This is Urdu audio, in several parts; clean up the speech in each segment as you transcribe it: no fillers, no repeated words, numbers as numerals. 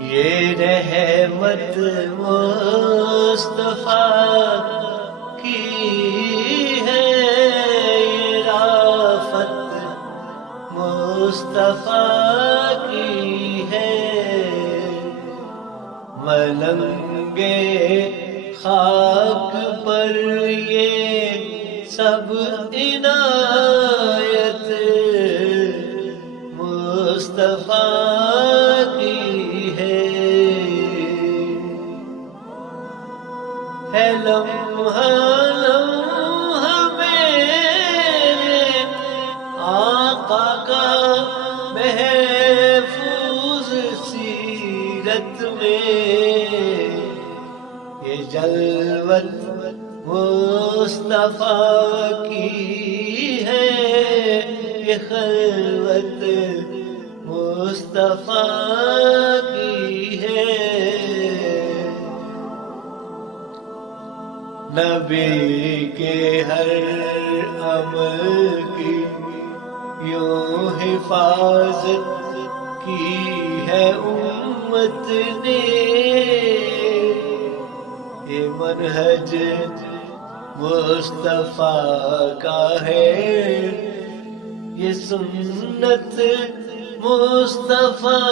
یہ رحمت مصطفیٰ کی ہے، یہ رافت مصطفیٰ کی ہے، ملنگے خاک پر یہ سب عنایت مصطفیٰ کی ہے لمحہ لمحہ میرے آقا کا محفوظ سیرت میں، یہ جلوت مصطفیٰ کی ہے، یہ خلوت مصطفیٰ کی ہے، نبی کے ہر عمل کی یوں حفاظت کی ہے امت نے، یہ منہج مصطفیٰ کا ہے، یہ سنت مصطفیٰ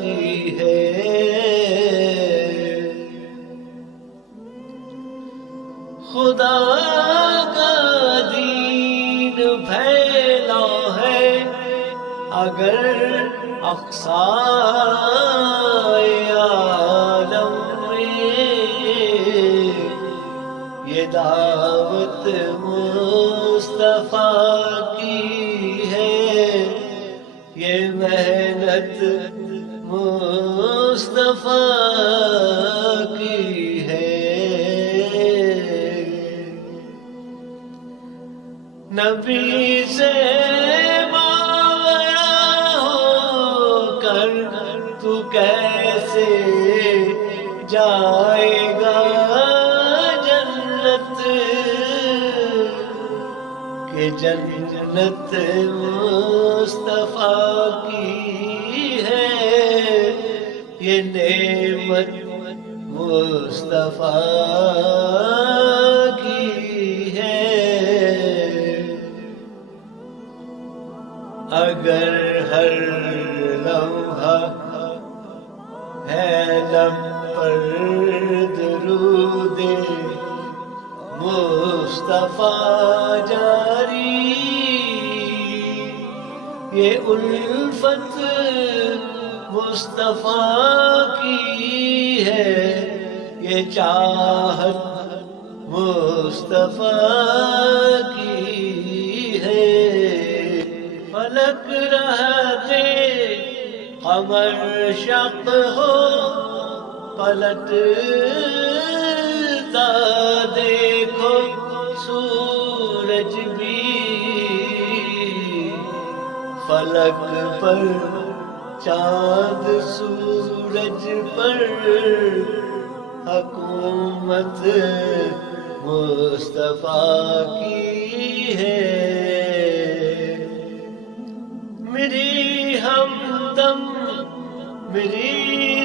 کی ہے، خدا کا دین پھیلا ہے اگر اقصائے عالم میں، یہ دعوت مصطفیٰ کی ہے، یہ محنت مصطفیٰ کی ہے، نبی سے ماورا ہو کر تو کیسے جائے گا جنت، کہ جنت مصطفیٰ کی ہے، یہ نعمت مصطفیٰ کی ہے، اگر ہر لمحہ ہے لب پر درود مصطفیٰ جاری، یہ الفت مصطفیٰ کی ہے، یہ چاہت مصطفیٰ کی ہے، فلک رہتے قمر شق ہو پلٹتا دیکھو سورج بھی، فلک پر چاند سورج پر حکومت مصطفیٰ کی ہے، میری ہمدم میری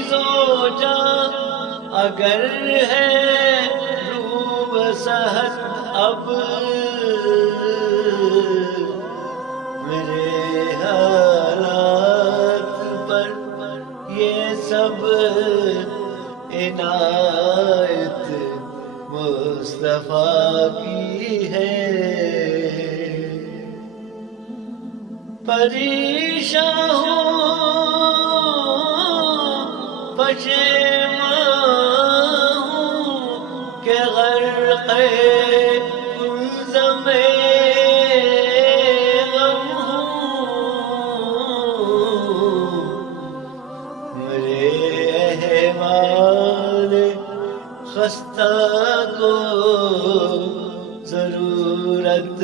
زوجہ اگر ہے روب صحت اب، میرے حالات پر یہ سب عنایت مصطفیٰ کی ہے، پریشان ہوں پشیمان ہوں کہ غرق گلزم غم ہوں، میرے احوال خستہ کو ضرورت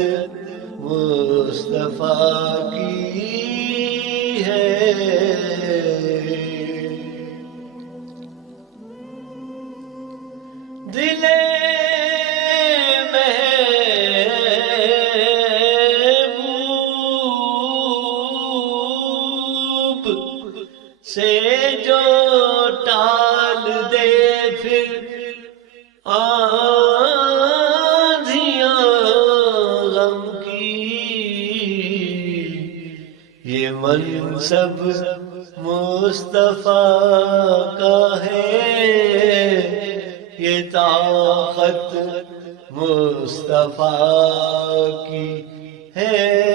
مصطفیٰ کی ہے، سے جو ٹال دے پھر آندھیاں غم کی، یہ منصب مصطفیٰ کا ہے، یہ طاقت مصطفیٰ کی ہے۔